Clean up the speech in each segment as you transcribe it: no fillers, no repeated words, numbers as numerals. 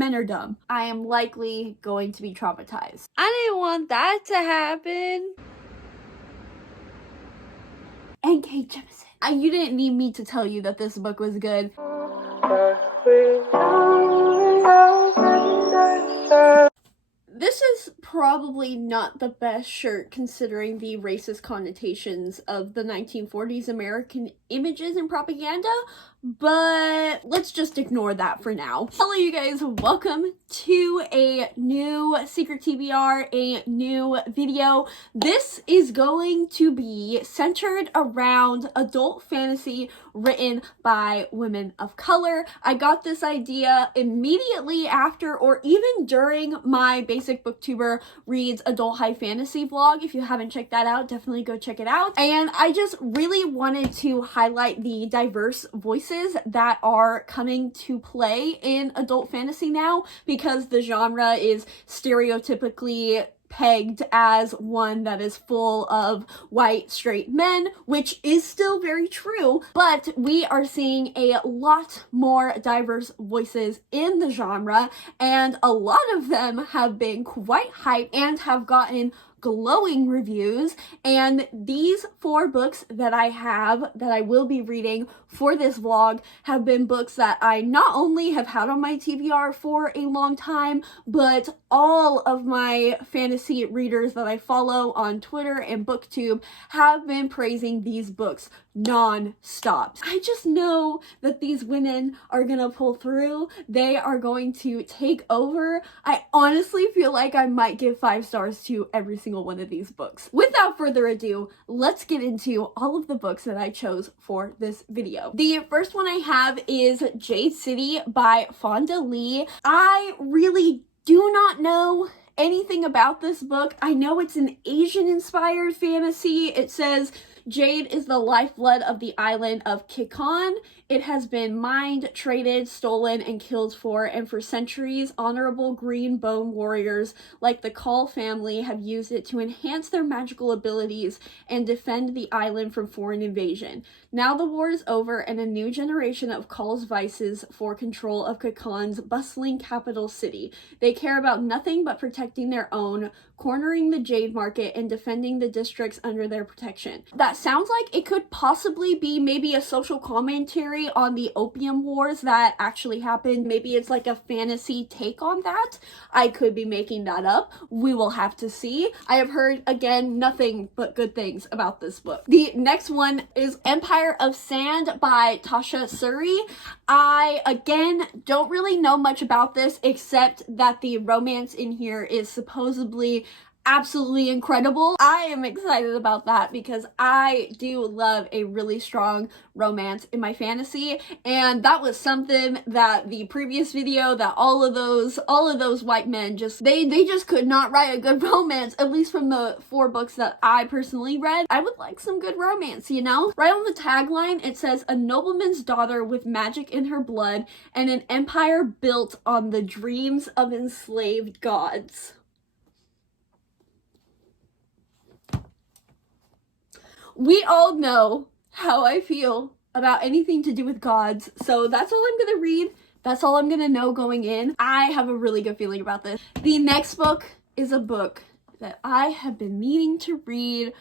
men are dumb. I am likely going to be traumatized. I didn't want that to happen. And Kate Jemison. You didn't need me to tell you that this book was good. This is probably not the best shirt considering the racist connotations of the 1940s American images and propaganda, but let's just ignore that for now. Hello you guys, welcome to a new Secret TBR, a new video. This is going to be centered around adult fantasy written by women of color. I got this idea immediately after or even during my Basic Booktuber Reads Adult High Fantasy vlog. If you haven't checked that out, definitely go check it out. And I just really wanted to highlight the diverse voices that are coming to play in adult fantasy now, because the genre is stereotypically pegged as one that is full of white straight men, which is still very true, but we are seeing a lot more diverse voices in the genre, and a lot of them have been quite hyped and have gotten glowing reviews. And these 4 books that I will be reading for this vlog have been books that I not only have had on my TBR for a long time, but all of my fantasy readers that I follow on Twitter and BookTube have been praising these books non-stop. I just know that these women are gonna pull through. They are going to take over. I honestly feel like I might give 5 stars to every single one of these books. Without further ado, let's get into all of the books that I chose for this video. The first one I have is Jade City by Fonda Lee. I really do not know anything about this book. I know it's an Asian-inspired fantasy. It says Jade is the lifeblood of the island of Kikon. It has been mined, traded, stolen, and killed for, and for centuries, honorable green bone warriors like the Call family have used it to enhance their magical abilities and defend the island from foreign invasion. Now the war is over, and a new generation of Call's vices for control of Kikon's bustling capital city. They care about nothing but protecting their own, cornering the jade market, and defending the districts under their protection. That sounds like it could possibly be maybe a social commentary on the Opium Wars that actually happened. Maybe it's like a fantasy take on that. I could be making that up. We will have to see. I have heard, again, nothing but good things about this book. The next one is Empire of Sand by Tasha Suri. I, again, don't really know much about this except that the romance in here is supposedly absolutely incredible. I am excited about that because I do love a really strong romance in my fantasy, and that was something that the previous video that all of those white men just they just could not write a good romance, at least from the 4 books that I personally read. I would like some good romance, you know? Right on the tagline it says, "A nobleman's daughter with magic in her blood and an empire built on the dreams of enslaved gods." We all know how I feel about anything to do with gods, so that's all I'm gonna read. That's all I'm gonna know going in. I have a really good feeling about this. The next book is a book that I have been meaning to read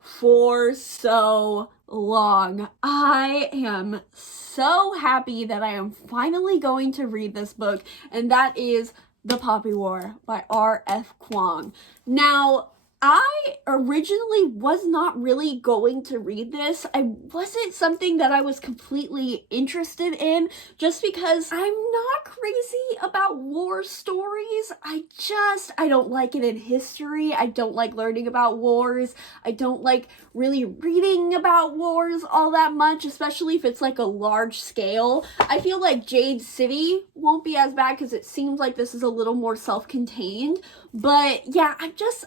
for so long. I am so happy that I am finally going to read this book, and that is The Poppy War by R.F. Kuang. Now, I originally was not really going to read this. I wasn't something that I was completely interested in just because I'm not crazy about war stories. I don't like it in history. I don't like learning about wars. I don't like really reading about wars all that much, especially if it's like a large scale. I feel like Jade City won't be as bad because it seems like this is a little more self-contained. But yeah,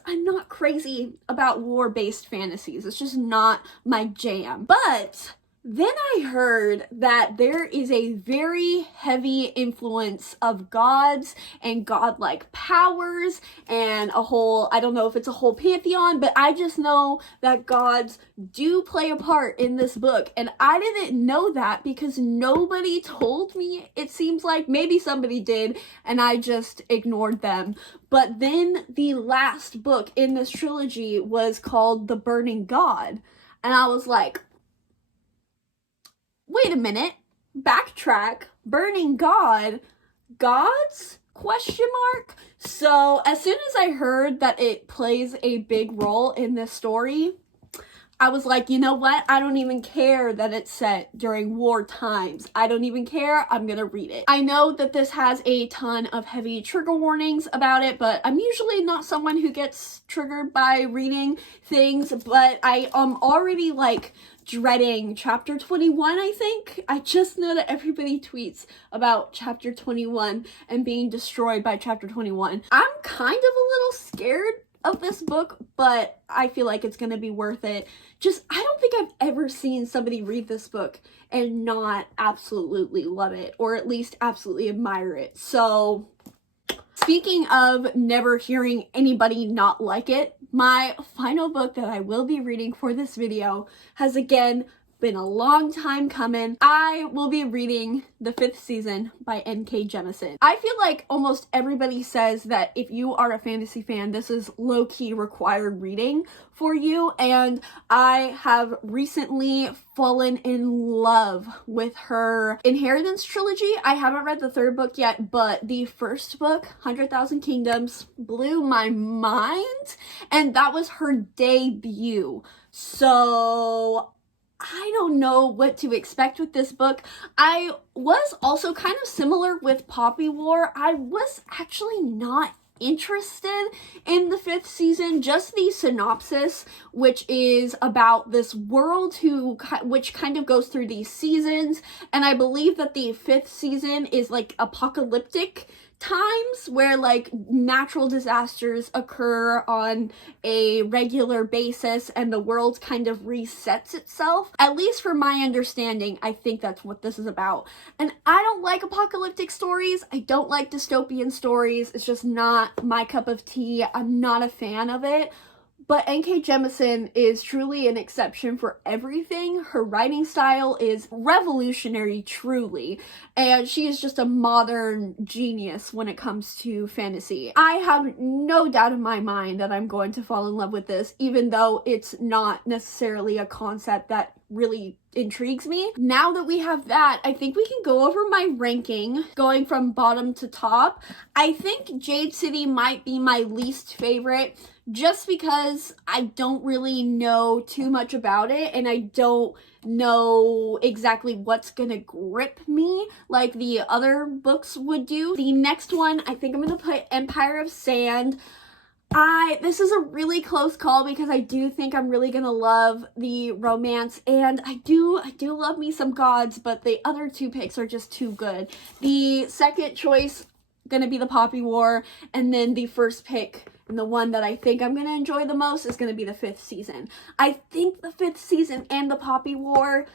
I'm not crazy about war-based fantasies. It's just not my jam. But Then I heard that there is a very heavy influence of gods and godlike powers and a whole, I don't know if it's a whole pantheon, but I just know that gods do play a part in this book. And I didn't know that because nobody told me. It seems like maybe somebody did and I just ignored them. But then the last book in this trilogy was called The Burning God. And I was like, wait a minute, backtrack, burning God, gods? Question mark. So as soon as I heard that it plays a big role in this story, I was like, you know what? I don't even care that it's set during war times. I don't even care. I'm gonna read it. I know that this has a ton of heavy trigger warnings about it, but I'm usually not someone who gets triggered by reading things, but I am already like dreading chapter 21, I think. I just know that everybody tweets about chapter 21 and being destroyed by chapter 21. I'm kind of a little scared of this book, but I feel like it's gonna be worth it. I don't think I've ever seen somebody read this book and not absolutely love it, or at least absolutely admire it. So, speaking of never hearing anybody not like it, my final book that I will be reading for this video has again been a long time coming. I will be reading the 5th season by N.K. Jemisin. I feel like almost everybody says that if you are a fantasy fan, this is low-key required reading for you, and I have recently fallen in love with her Inheritance trilogy. I haven't read the 3rd book yet, but the 1st book, 100,000 Kingdoms, blew my mind, and that was her debut. So I don't know what to expect with this book. I was also kind of similar with Poppy War. I was actually not interested in the 5th season, just the synopsis, which is about this world which kind of goes through these seasons, and I believe that the 5th season is like apocalyptic times where like natural disasters occur on a regular basis and the world kind of resets itself. At least from my understanding, I think that's what this is about. And I don't like apocalyptic stories. I don't like dystopian stories. It's just not my cup of tea. I'm not a fan of it. But N.K. Jemisin is truly an exception for everything. Her writing style is revolutionary, truly, and she is just a modern genius when it comes to fantasy. I have no doubt in my mind that I'm going to fall in love with this, even though it's not necessarily a concept that really intrigues me. Now that we have that, I think we can go over my ranking, going from bottom to top. I think Jade City might be my least favorite, just because I don't really know too much about it and I don't know exactly what's gonna grip me like the other books would do. The next one, I think I'm gonna put Empire of Sand. This is a really close call because I do think I'm really gonna love the romance, and I do love me some gods, but the other 2 picks are just too good. The second choice gonna be the Poppy War, and then the first pick and the one that I think I'm gonna enjoy the most is gonna be the 5th season. I think the 5th season and the Poppy War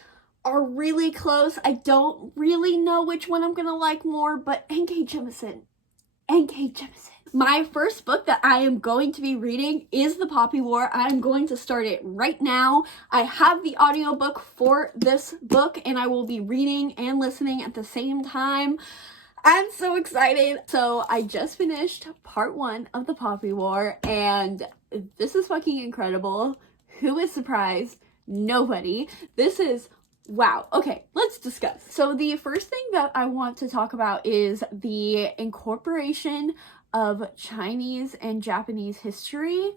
are really close. I don't really know which one I'm gonna like more, but N.K. Jemisin. My first book that I am going to be reading is The Poppy War. I'm going to start it right now. I have the audiobook for this book and I will be reading and listening at the same time. I'm so excited. So I just finished part 1 of The Poppy War and this is fucking incredible. Who is surprised? Nobody. This is wow. Okay, let's discuss. So the first thing that I want to talk about is the incorporation of Chinese and Japanese history.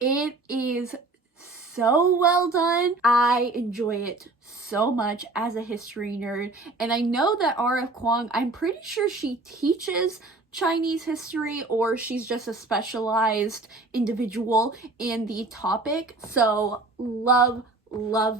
It is so well done. I enjoy it so much as a history nerd, and I know that R.F. Kuang, I'm pretty sure she teaches Chinese history or she's just a specialized individual in the topic, so love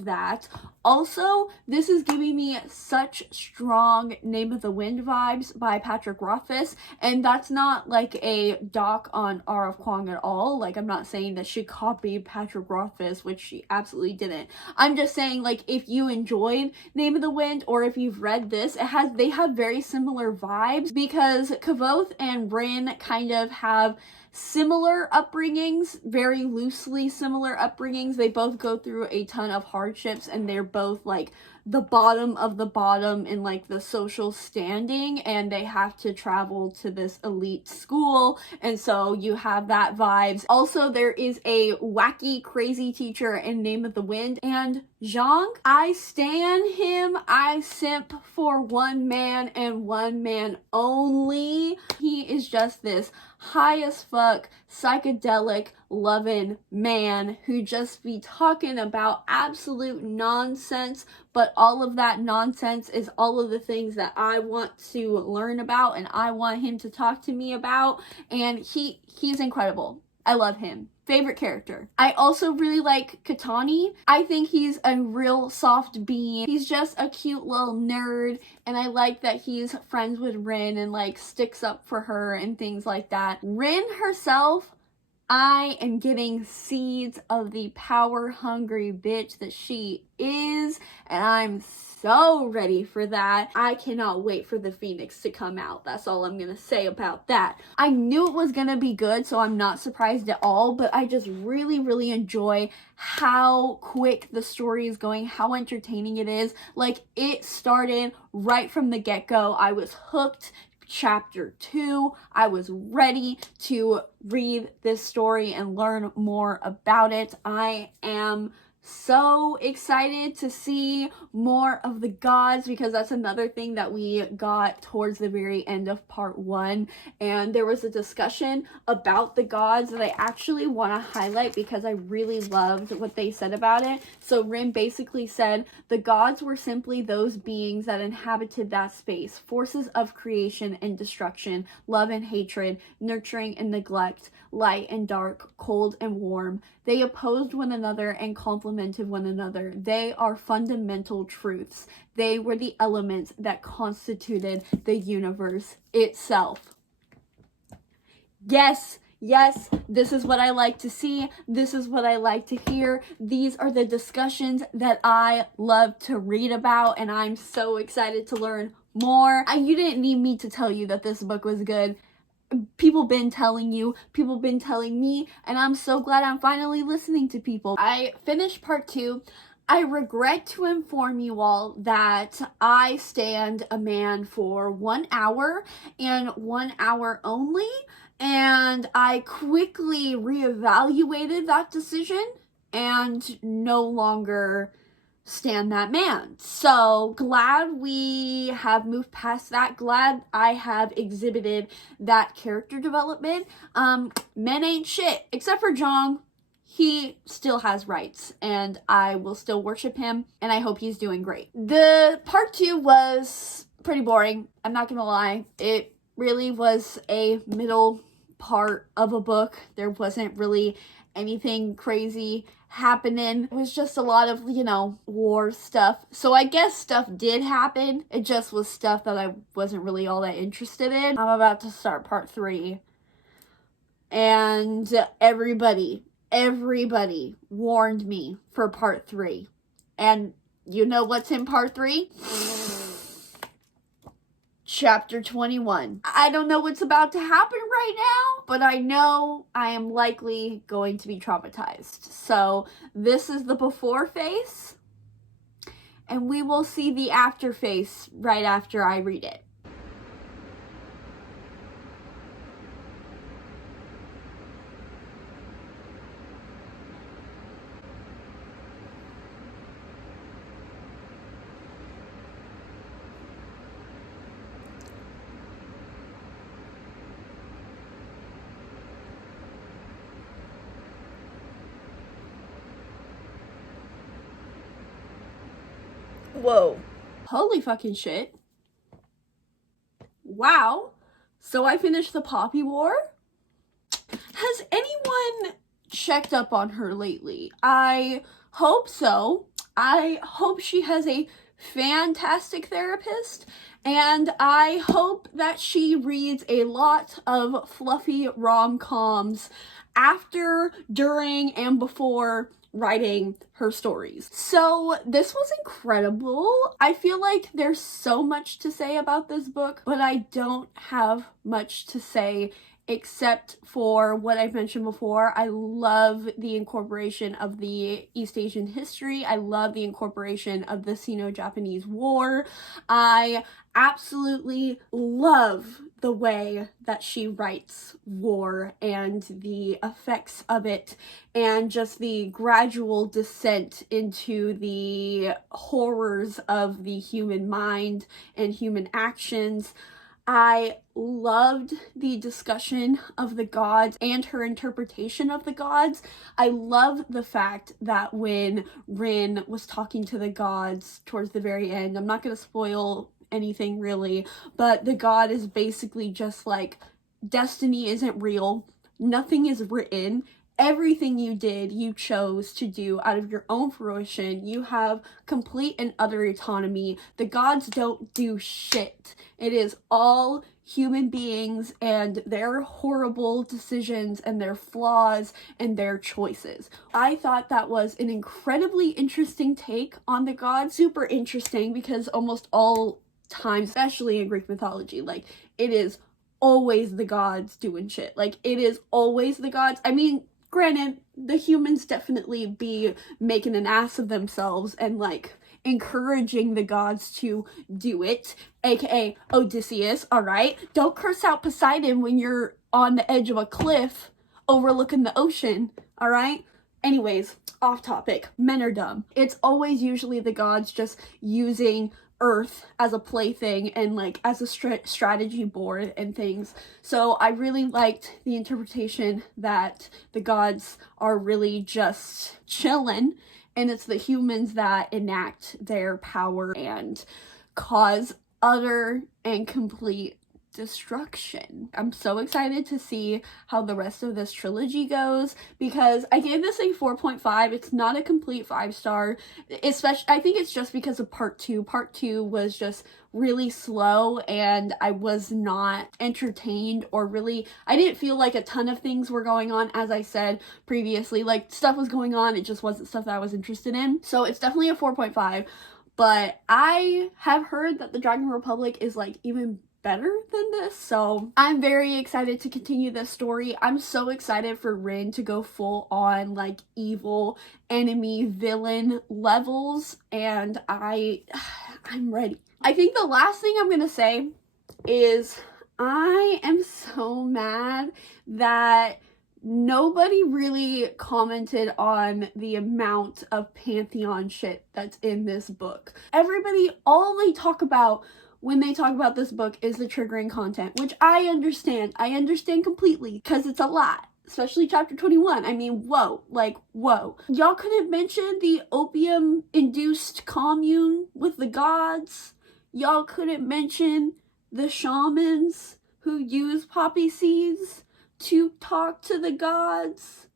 that. Also, this is giving me such strong Name of the Wind vibes by Patrick Rothfuss, and that's not like a doc on R.F. Kuang at all. Like, I'm not saying that she copied Patrick Rothfuss, which she absolutely didn't. I'm just saying, like, if you enjoyed Name of the Wind, or if you've read this, they have very similar vibes, because Kvothe and Rin kind of have similar upbringings, very loosely similar upbringings. They both go through a ton of hardships, and they're both like the bottom of the bottom in like the social standing, and they have to travel to this elite school, and so you have that vibes. Also, there is a wacky crazy teacher in Name of the Wind, and Zhang, I stan him. I simp for one man and one man only. He is just this high as fuck, psychedelic loving man who just be talking about absolute nonsense, but all of that nonsense is all of the things that I want to learn about and I want him to talk to me about, and he's incredible. I love him. Favorite character. I also really like Katani. I think he's a real soft bean. He's just a cute little nerd, and I like that he's friends with Rin and like sticks up for her and things like that. Rin herself, I am getting seeds of the power-hungry bitch that she is, and I'm so ready for that. I cannot wait for the Phoenix to come out. That's all I'm gonna say about that. I knew it was gonna be good, so I'm not surprised at all, but I just really, really enjoy how quick the story is going, how entertaining it is. Like, it started right from the get-go. I was hooked. Chapter 2, I was ready to read this story and learn more about it. I am so excited to see more of the gods, because that's another thing that we got towards the very end of part 1, and there was a discussion about the gods that I actually want to highlight because I really loved what they said about it. So Rin basically said the gods were simply those beings that inhabited that space, forces of creation and destruction, love and hatred, nurturing and neglect, light and dark, cold and warm. They opposed one another and complemented one another. They are fundamental truths. They were the elements that constituted the universe itself. Yes, yes, this is what I like to see. This is what I like to hear. These are the discussions that I love to read about, and I'm so excited to learn more. You didn't need me to tell you that this book was good. People been telling you, people been telling me, and I'm so glad I'm finally listening to people. I finished part 2. I regret to inform you all that I stand a man for 1 hour and 1 hour only, and I quickly reevaluated that decision and no longer stand that man. So glad we have moved past that. Glad I have exhibited that character development. Men ain't shit, except for Zhang. He still has rights, and I will still worship him, and I hope he's doing great. The part 2 was pretty boring. I'm not gonna lie. It really was a middle part of a book. There wasn't really anything crazy happening. It was just a lot of, war stuff. So I guess stuff did happen. It just was stuff that I wasn't really all that interested in. I'm about to start part 3. And everybody warned me for part 3. And you know what's in part 3? Chapter 21. I don't know what's about to happen right now, but I know I am likely going to be traumatized. So this is the before face, and we will see the after face right after I read it. Whoa. Holy fucking shit. Wow. So I finished the Poppy War? Has anyone checked up on her lately? I hope so. I hope she has a fantastic therapist, and I hope that she reads a lot of fluffy rom-coms after, during, and before writing her stories. So this was incredible. I feel like there's so much to say about this book, but I don't have much to say except for what I've mentioned before. I love the incorporation of the East Asian history. I love the incorporation of the Sino-Japanese War. I absolutely love the way that she writes war and the effects of it, and just the gradual descent into the horrors of the human mind and human actions. I loved the discussion of the gods and her interpretation of the gods. I love the fact that when Rin was talking to the gods towards the very end, I'm not going to spoil anything really, but the god is basically just like, destiny isn't real, nothing is written, everything you did, you chose to do out of your own fruition. You have complete and utter autonomy. The gods don't do shit. It is all human beings and their horrible decisions and their flaws and their choices. I thought that was an incredibly interesting take on the gods. Super interesting, because almost all times, especially in Greek mythology, like, it is always the gods doing shit. Like, it is always the gods. I mean, granted, the humans definitely be making an ass of themselves and, like, encouraging the gods to do it, aka Odysseus, alright? Don't curse out Poseidon when you're on the edge of a cliff overlooking the ocean, alright? Anyways, off topic. Men are dumb. It's always usually the gods just using Earth as a plaything and like as a strategy board and things. So I really liked the interpretation that the gods are really just chilling, and it's the humans that enact their power and cause utter and complete destruction. I'm so excited to see how the rest of this trilogy goes, because I gave this a 4.5. It's not a complete 5-star, especially I think it's just because of part 2. Part 2 was just really slow and I was not entertained, or really, I didn't feel like a ton of things were going on. As I said previously, like, stuff was going on, it just wasn't stuff that I was interested in. So it's definitely a 4.5, but I have heard that the Dragon Republic is like even better than this, so I'm very excited to continue this story. I'm so excited for Rin to go full on like evil enemy villain levels, and I'm ready. I think the last thing I'm gonna say is I am so mad that nobody really commented on the amount of Pantheon shit that's in this book. Everybody, all they talk about when they talk about this book is the triggering content, which I understand. I understand completely, because it's a lot. Especially chapter 21. I mean, whoa. Like, whoa. Y'all couldn't mention the opium-induced commune with the gods. Y'all couldn't mention the shamans who use poppy seeds to talk to the gods.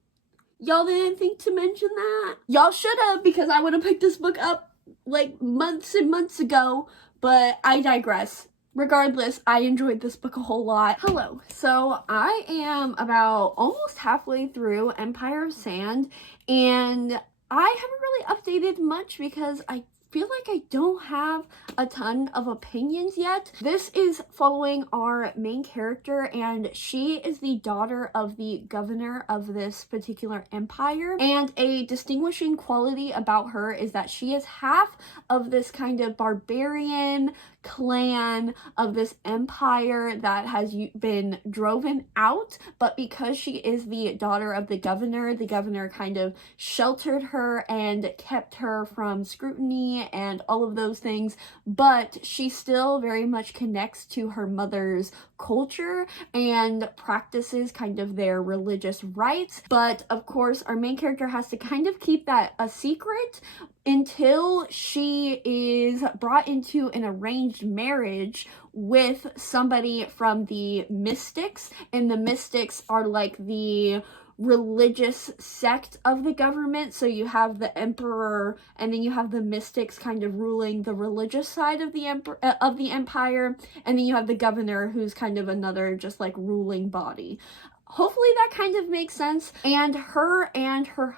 Y'all didn't think to mention that? Y'all should have, because I would have picked this book up like months and months ago. But I digress. Regardless, I enjoyed this book a whole lot. Hello. So I am about almost halfway through Empire of Sand, and I haven't really updated much because I feel like I don't have a ton of opinions yet. This is following our main character, and she is the daughter of the governor of this particular empire, and a distinguishing quality about her is that she is half of this kind of barbarian clan of this empire that has been driven out, but because she is the daughter of the governor kind of sheltered her and kept her from scrutiny and all of those things, but she still very much connects to her mother's culture and practices kind of their religious rites. But of course, our main character has to kind of keep that a secret until she is brought into an arranged marriage with somebody from the mystics, and the mystics are like the religious sect of the government. So you have the emperor, and then you have the mystics kind of ruling the religious side of the empire, and then you have the governor, who's kind of another just like ruling body. Hopefully that kind of makes sense. And her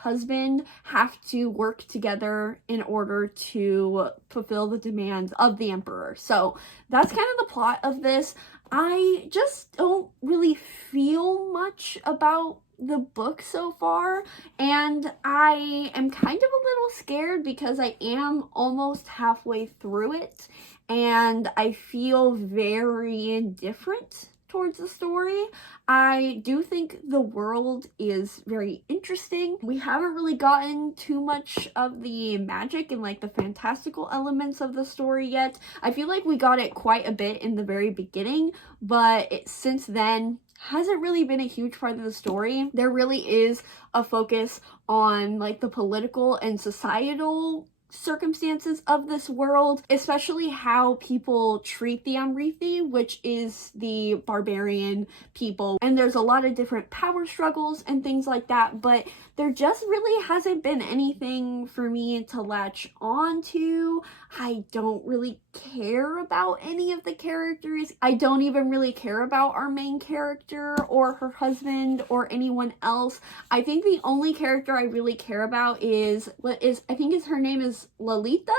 husband have to work together in order to fulfill the demands of the emperor. So that's kind of the plot of this. I just don't really feel much about the book so far, and I am kind of a little scared because I am almost halfway through it, and I feel very indifferent towards the story. I do think the world is very interesting. We haven't really gotten too much of the magic and like the fantastical elements of the story yet. I feel like we got it quite a bit in the very beginning, but since then hasn't really been a huge part of the story. There really is a focus on like the political and societal circumstances of this world, especially how people treat the Amrithi, which is the barbarian people. And there's a lot of different power struggles and things like that, but there just really hasn't been anything for me to latch on to. I don't really care about any of the characters. I don't even really care about our main character or her husband or anyone else. I think the only character I really care about is her name is Lalita,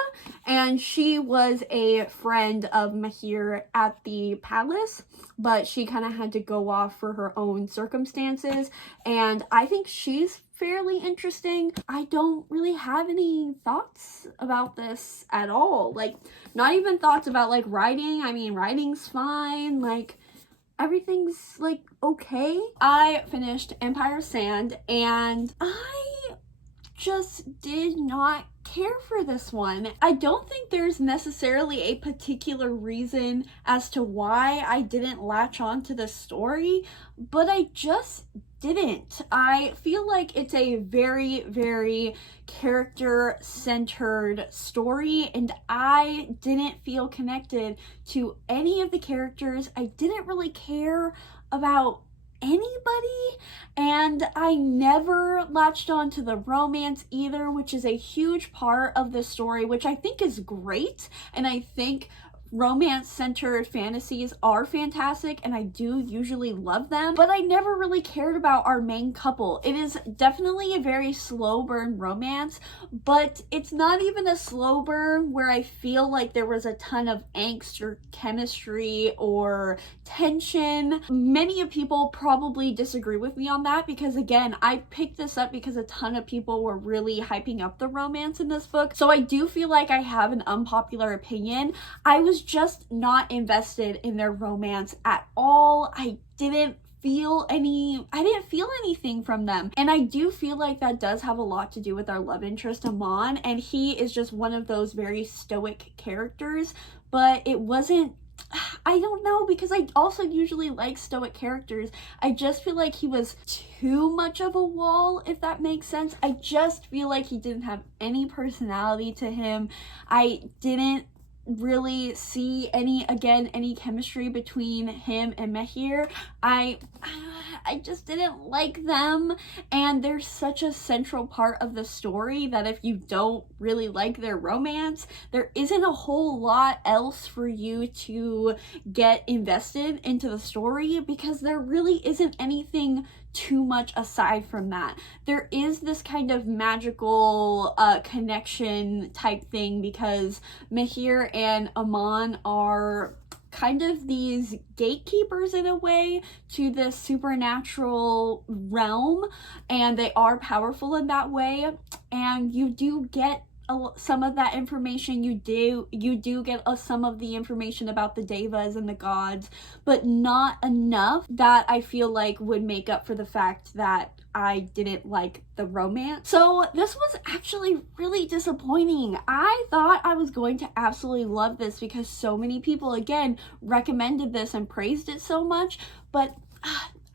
and she was a friend of Mahir at the palace, but she kind of had to go off for her own circumstances, and I think she's fairly interesting. I don't really have any thoughts about this at all. Like, not even thoughts about like writing. I mean, writing's fine. Like, everything's like okay. I finished Empire Sand, and I just did not care for this one. I don't think there's necessarily a particular reason as to why I didn't latch on to the story, but I just didn't. I feel like it's a very, very character-centered story, and I didn't feel connected to any of the characters. I didn't really care about anybody, and I never latched on to the romance either, which is a huge part of the story, which I think is great, and I think romance-centered fantasies are fantastic, and I do usually love them, but I never really cared about our main couple. It is definitely a very slow burn romance, but it's not even a slow burn where I feel like there was a ton of angst or chemistry or tension. Many of people probably disagree with me on that, because again, I picked this up because a ton of people were really hyping up the romance in this book, so I do feel like I have an unpopular opinion. I was just not invested in their romance at all. I didn't feel anything from them. And I do feel like that does have a lot to do with our love interest, Aman, and he is just one of those very stoic characters, but it wasn't, I don't know, because I also usually like stoic characters. I just feel like he was too much of a wall, if that makes sense. I just feel like he didn't have any personality to him. I didn't really see any chemistry between him and Mahir. I just didn't like them, and they're such a central part of the story that if you don't really like their romance, there isn't a whole lot else for you to get invested into the story, because there really isn't anything too much aside from that. There is this kind of magical connection type thing, because Mahir and Aman are kind of these gatekeepers in a way to the supernatural realm, and they are powerful in that way, and you do get some of that information. You do get some of the information about the devas and the gods, but not enough that I feel like would make up for the fact that I didn't like the romance. So this was actually really disappointing. I thought I was going to absolutely love this because so many people, again, recommended this and praised it so much, but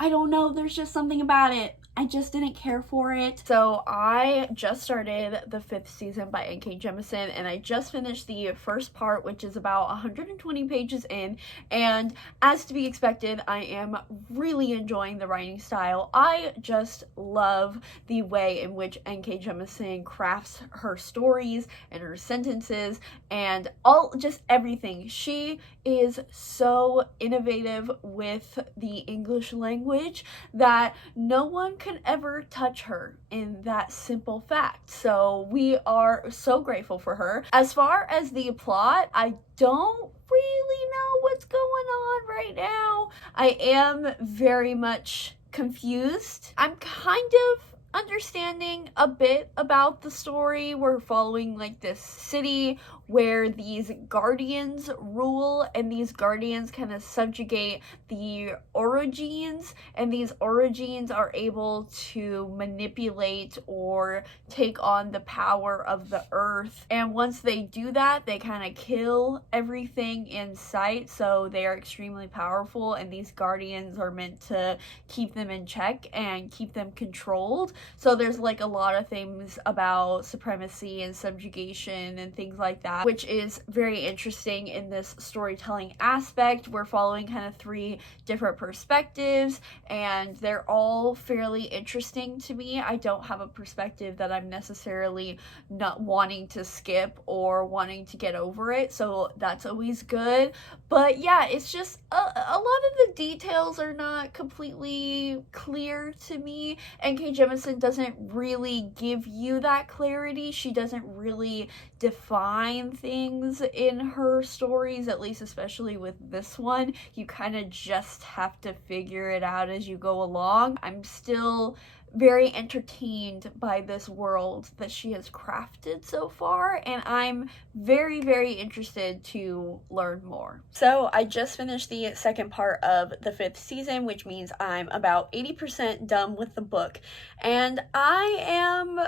I don't know, there's just something about it. I just didn't care for it. So I just started the 5th season by N.K. Jemisin, and I just finished the first part, which is about 120 pages in, and as to be expected, I am really enjoying the writing style. I just love the way in which N.K. Jemisin crafts her stories and her sentences and just everything. She is so innovative with the English language that no one can ever touch her in that simple fact. So we are so grateful for her. As far as the plot, I don't really know what's going on right now. I am very much confused. I'm kind of understanding a bit about the story. We're following like this city where these guardians rule, and these guardians kind of subjugate the orogenes, and these orogenes are able to manipulate or take on the power of the earth, and once they do that, they kind of kill everything in sight. So they are extremely powerful, and these guardians are meant to keep them in check and keep them controlled. So there's like a lot of things about supremacy and subjugation and things like that, which is very interesting in this storytelling aspect. We're following kind of 3 different perspectives, and they're all fairly interesting to me. I don't have a perspective that I'm necessarily not wanting to skip or wanting to get over it, so that's always good. But yeah, it's just a lot of the details are not completely clear to me. N.K. Jemisin doesn't really give you that clarity. She doesn't really define things in her stories, at least especially with this one. You kind of just have to figure it out as you go along. I'm still very entertained by this world that she has crafted so far, and I'm very, very interested to learn more. So I just finished the second part of the 5th season, which means I'm about 80% done with the book, and I am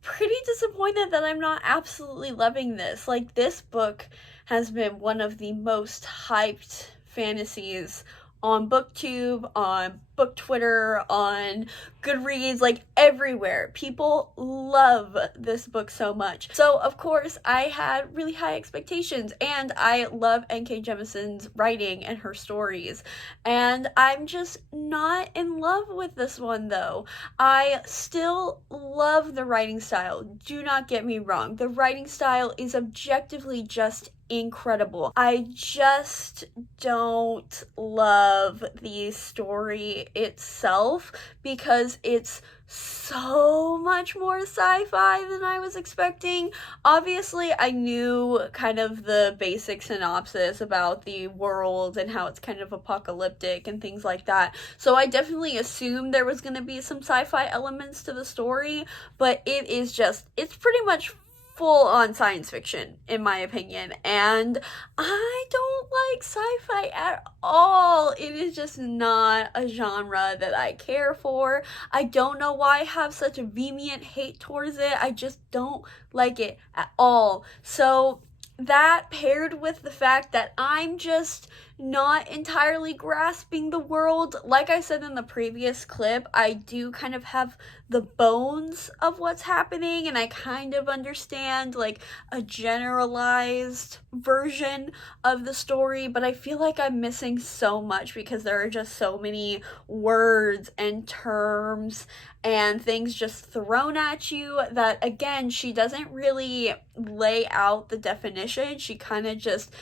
pretty disappointed that I'm not absolutely loving this. Like, this book has been one of the most hyped fantasies on BookTube, on Book Twitter, on Goodreads, like everywhere. People love this book so much. So of course I had really high expectations, and I love N.K. Jemisin's writing and her stories, and I'm just not in love with this one though. I still love the writing style. Do not get me wrong. The writing style is objectively just incredible. I just don't love the story itself because it's so much more sci-fi than I was expecting. Obviously, I knew kind of the basic synopsis about the world and how it's kind of apocalyptic and things like that. So I definitely assumed there was going to be some sci-fi elements to the story, but it's pretty much full-on science fiction, in my opinion, and I don't like sci-fi at all. It is just not a genre that I care for. I don't know why I have such a vehement hate towards it. I just don't like it at all. So that, paired with the fact that I'm just not entirely grasping the world. Like I said in the previous clip, I do kind of have the bones of what's happening, and I kind of understand like a generalized version of the story, but I feel like I'm missing so much because there are just so many words and terms and things just thrown at you that, again, she doesn't really lay out the definition. She kind of just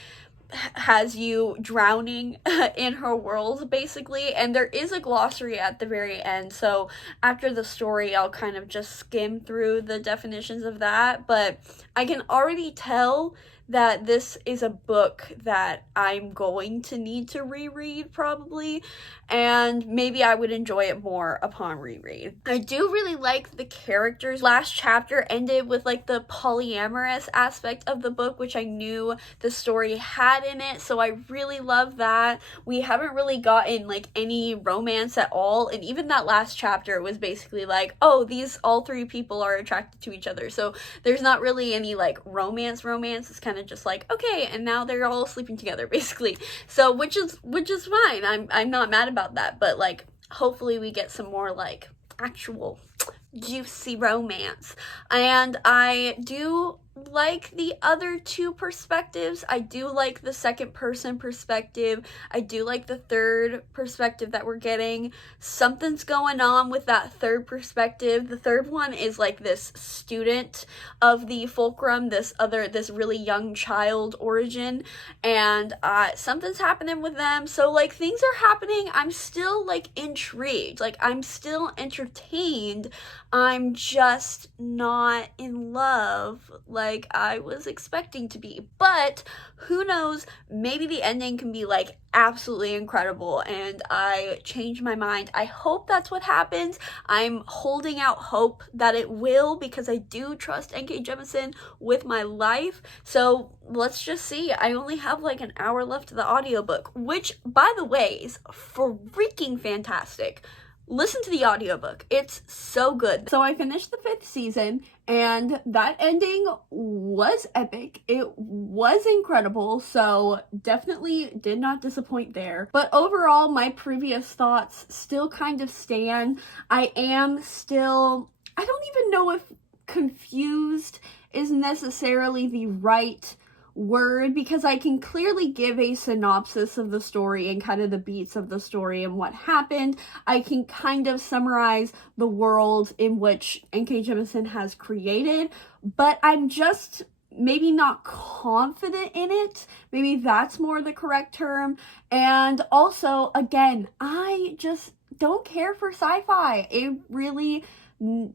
has you drowning in her world, basically, and there is a glossary at the very end, so after the story I'll kind of just skim through the definitions of that, but I can already tell that this is a book that I'm going to need to reread probably, and maybe I would enjoy it more upon reread. I do really like the characters. Last chapter ended with like the polyamorous aspect of the book, which I knew the story had in it, so I really love that. We haven't really gotten like any romance at all, and even that last chapter was basically like, oh, these all 3 people are attracted to each other, so there's not really any like romance. It's kind of just like, okay, and now they're all sleeping together, basically. So which is fine. I'm not mad about that, but like hopefully we get some more like actual juicy romance. And I do like the other two perspectives. I do like the second person perspective. I do like the third perspective that we're getting. Something's going on with that third perspective. The third one is like this student of the fulcrum, this really young child origin, and something's happening with them. So like things are happening. I'm still like intrigued. Like I'm still entertained. I'm just not in love like I was expecting to be. But who knows, maybe the ending can be like absolutely incredible and I change my mind. I hope that's what happens. I'm holding out hope that it will because I do trust N.K. Jemisin with my life. So let's just see. I only have like an hour left of the audiobook, which by the way is freaking fantastic. Listen to the audiobook. It's so good. So I finished the 5th season and that ending was epic. It was incredible. So definitely did not disappoint there. But overall, my previous thoughts still kind of stand. I am still, I don't even know if confused is necessarily the right word, because I can clearly give a synopsis of the story and kind of the beats of the story and what happened. I can kind of summarize the world in which N.K. Jemisin has created, but I'm just maybe not confident in it. Maybe that's more the correct term. And also, again, I just don't care for sci-fi. It really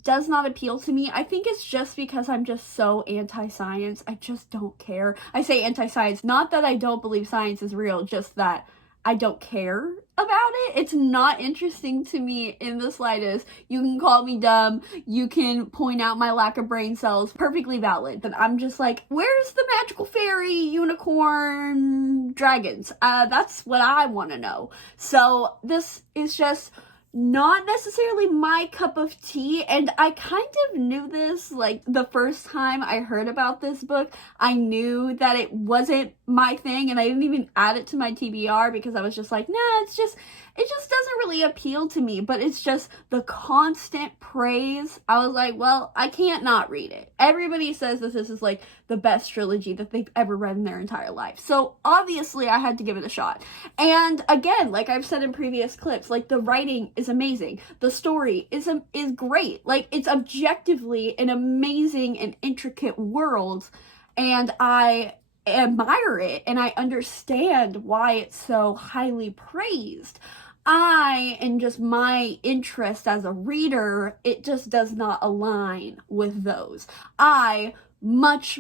does not appeal to me. I think it's just because I'm just so anti-science. I just don't care. I say anti-science, not that I don't believe science is real, just that I don't care about it. It's not interesting to me in the slightest. You can call me dumb. You can point out my lack of brain cells. Perfectly valid. But I'm just like, where's the magical fairy, unicorn, dragons? That's what I want to know. So this is just not necessarily my cup of tea, and I kind of knew this like the first time I heard about this book. I knew that it wasn't my thing, and I didn't even add it to my TBR because I was just like, nah, it just doesn't really appeal to me. But it's just the constant praise. I was like, well, I can't not read it. Everybody says that this is like the best trilogy that they've ever read in their entire life, so obviously I had to give it a shot. And again, like I've said in previous clips, like the writing is amazing, the story is great, like it's objectively an amazing and intricate world, and I admire it and I understand why it's so highly praised. And just my interest as a reader, it just does not align with those. I much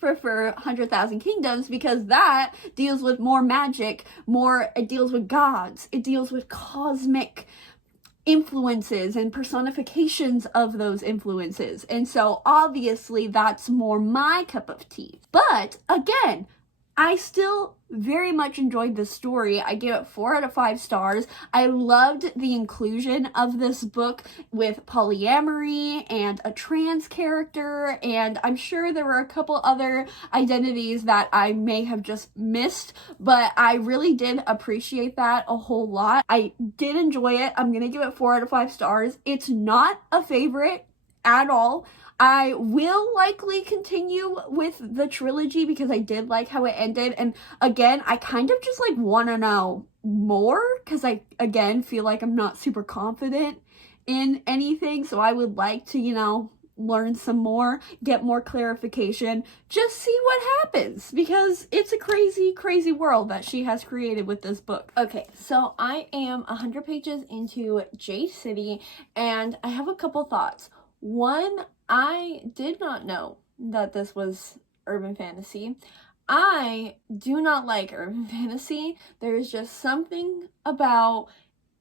prefer 100,000 Kingdoms because that deals with more magic, it deals with gods, it deals with cosmic influences and personifications of those influences. And so obviously that's more my cup of tea. But again, I still very much enjoyed the story. I gave it 4 out of 5 stars. I loved the inclusion of this book with polyamory and a trans character, and I'm sure there were a couple other identities that I may have just missed, but I really did appreciate that a whole lot. I did enjoy it. I'm gonna give it 4 out of 5 stars. It's not a favorite at all. I will likely continue with the trilogy because I did like how it ended, and again, I kind of just like want to know more because I again feel like I'm not super confident in anything, so I would like to, you know, learn some more, get more clarification, just see what happens, because it's a crazy world that she has created with this book. Okay, so I am 100 pages into Jade City, and I have a couple thoughts. One, I did not know that this was urban fantasy. I do not like urban fantasy. There's just something about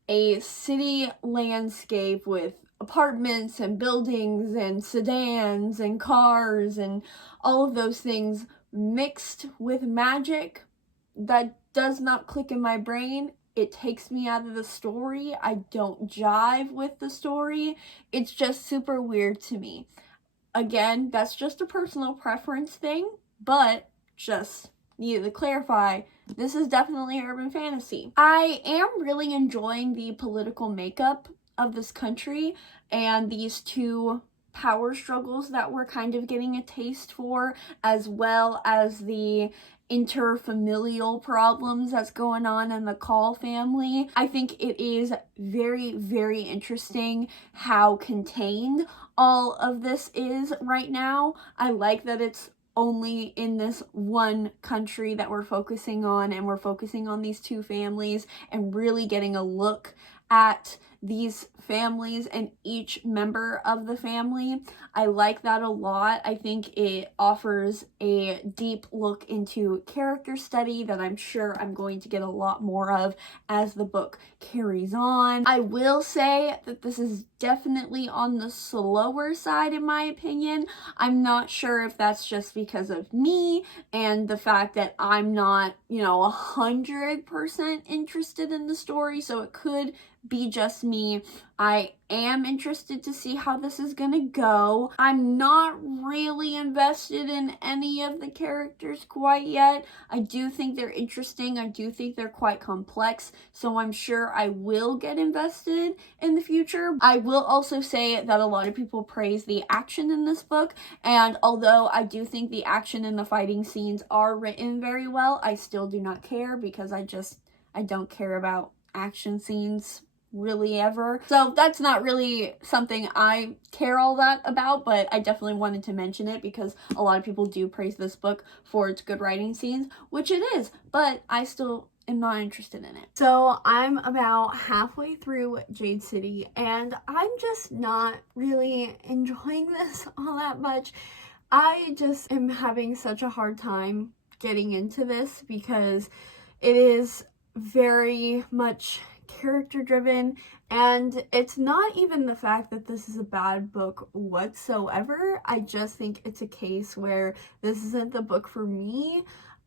a city landscape with apartments and buildings and sedans and cars and all of those things mixed with magic that does not click in my brain. It takes me out of the story. I don't jive with the story. It's just super weird to me. Again, that's just a personal preference thing, but just needed to clarify, this is definitely urban fantasy. I am really enjoying the political makeup of this country and these two power struggles that we're kind of getting a taste for, as well as the interfamilial problems that's going on in the Call family. I think it is very, very interesting how contained all of this is right now. I like that it's only in this one country that we're focusing on, and we're focusing on these two families and really getting a look at these families and each member of the family. I like that a lot. I think it offers a deep look into character study that I'm sure I'm going to get a lot more of as the book carries on. I will say that this is definitely on the slower side in my opinion. I'm not sure if that's just because of me and the fact that I'm not, 100% interested in the story, so it could be just me. I am interested to see how this is gonna go. I'm not really invested in any of the characters quite yet. I do think they're interesting. I do think they're quite complex, so I'm sure I will get invested in the future. I will also say that a lot of people praise the action in this book, and although I do think the action and the fighting scenes are written very well, I still do not care because I don't care about action scenes really ever. So that's not really something I care all that about, but I definitely wanted to mention it because a lot of people do praise this book for its good writing scenes, which it is, but I still am not interested in it. So I'm about halfway through Jade City and I'm just not really enjoying this all that much. I just am having such a hard time getting into this because it is very much character driven, and it's not even the fact that this is a bad book whatsoever. I just think it's a case where this isn't the book for me.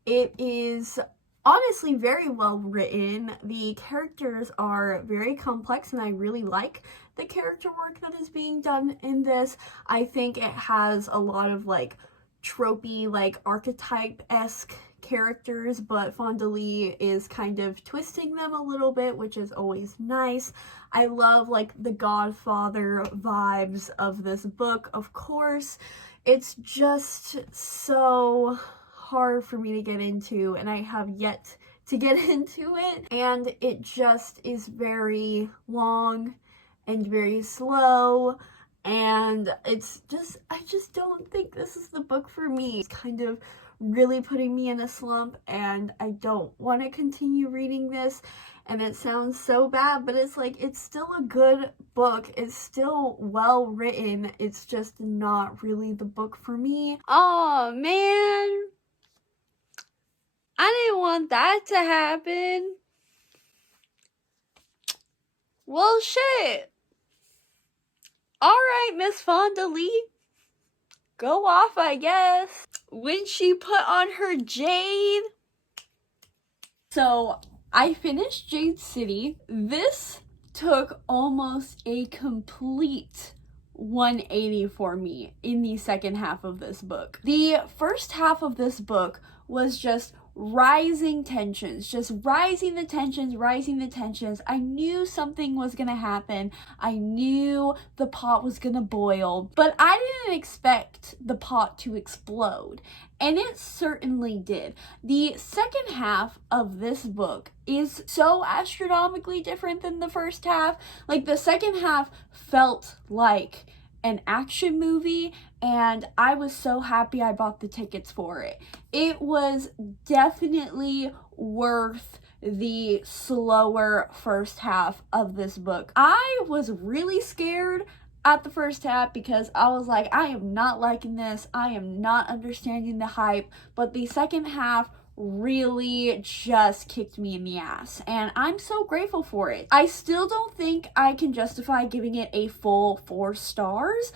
It is honestly very well written. The characters are very complex and I really like the character work that is being done in this. I think it has a lot of tropey, archetype-esque characters, but Fonda Lee is kind of twisting them a little bit, which is always nice. I love the Godfather vibes of this book, of course. It's just so hard for me to get into, and I have yet to get into it, and it just is very long and very slow, and I just don't think this is the book for me. It's kind of really putting me in a slump, and I don't want to continue reading this, and it sounds so bad, but it's still a good book. It's still well written. It's just not really the book for me. Oh man, I didn't want that to happen. Well, shit. Alright, Miss Fonda Lee. Go off, I guess. When she put on her jade. So, I finished Jade City. This took almost a complete 180 for me in the second half of this book. The first half of this book was just rising tensions, just rising the tensions. I knew something was gonna happen. I knew the pot was gonna boil, but I didn't expect the pot to explode, and it certainly did. The second half of this book is so astronomically different than the first half. The second half felt like an action movie, and I was so happy I bought the tickets for it. It was definitely worth the slower first half of this book. I was really scared at the first half because I was like, I am not liking this. I am not understanding the hype, but the second half really just kicked me in the ass, and I'm so grateful for it. I still don't think I can justify giving it a full 4 stars,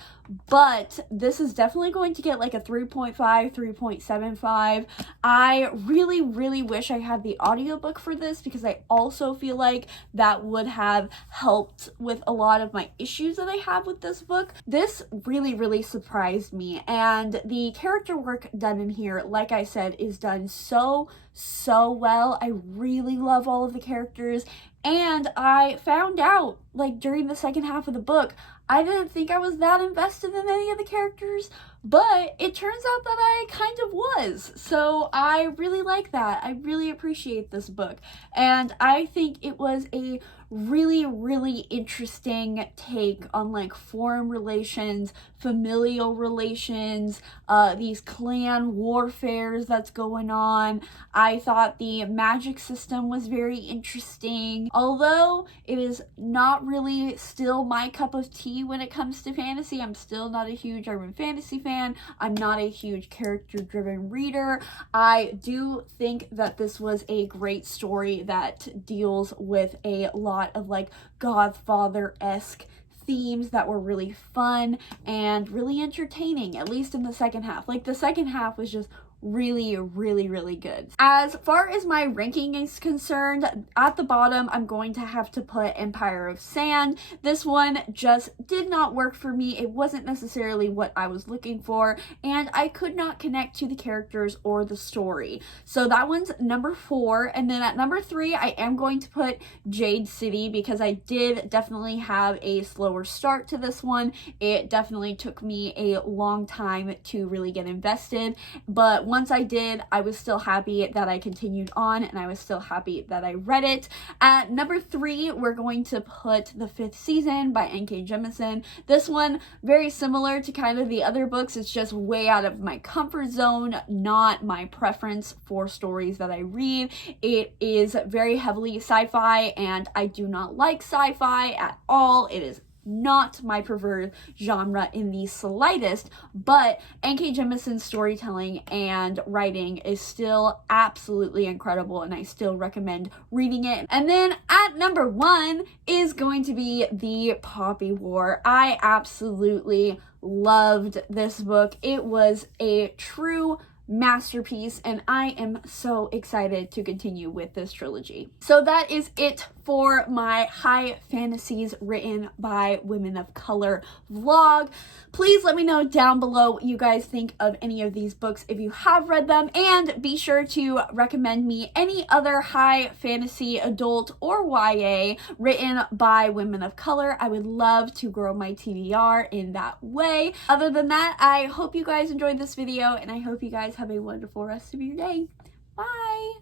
but this is definitely going to get a 3.5, 3.75. I really, really wish I had the audiobook for this because I also feel like that would have helped with a lot of my issues that I have with this book. This really, really surprised me, and the character work done in here, like I said, is done so well. I really love all of the characters, And I found out, like, during the second half of the book, I didn't think I was that invested in any of the characters, but it turns out that I kind of was. So I really like that. I really appreciate this book. And I think it was a really, really interesting take on, like, foreign relations, familial relations, these clan warfares that's going on. I thought the magic system was very interesting. Although it is not really still my cup of tea when it comes to fantasy. I'm still not a huge urban fantasy fan. I'm not a huge character-driven reader. I do think that this was a great story that deals with a lot of, like, Godfather-esque themes that were really fun and really entertaining, at least in the second half. Like, the second half was just really, really, really good. As far as my ranking is concerned, at the bottom, I'm going to have to put Empire of Sand. This one just did not work for me. It wasn't necessarily what I was looking for, and I could not connect to the characters or the story. So that one's number 4. And then at number 3, I am going to put Jade City, because I did definitely have a slower start to this one. It definitely took me a long time to really get invested, but once I did, I was still happy that I continued on, and I was still happy that I read it. At number 3, we're going to put The Fifth Season by N.K. Jemisin. This one, very similar to kind of the other books. It's just way out of my comfort zone, not my preference for stories that I read. It is very heavily sci-fi, and I do not like sci-fi at all. It is not my preferred genre in the slightest, but N.K. Jemisin's storytelling and writing is still absolutely incredible, and I still recommend reading it. And then at number 1 is going to be The Poppy War. I absolutely loved this book. It was a true masterpiece, and I am so excited to continue with this trilogy. So that is it for my high fantasies written by women of color vlog. Please let me know down below what you guys think of any of these books if you have read them, and be sure to recommend me any other high fantasy, adult, or YA written by women of color. I would love to grow my TBR in that way. Other than that, I hope you guys enjoyed this video, and I hope you guys have a wonderful rest of your day. Bye!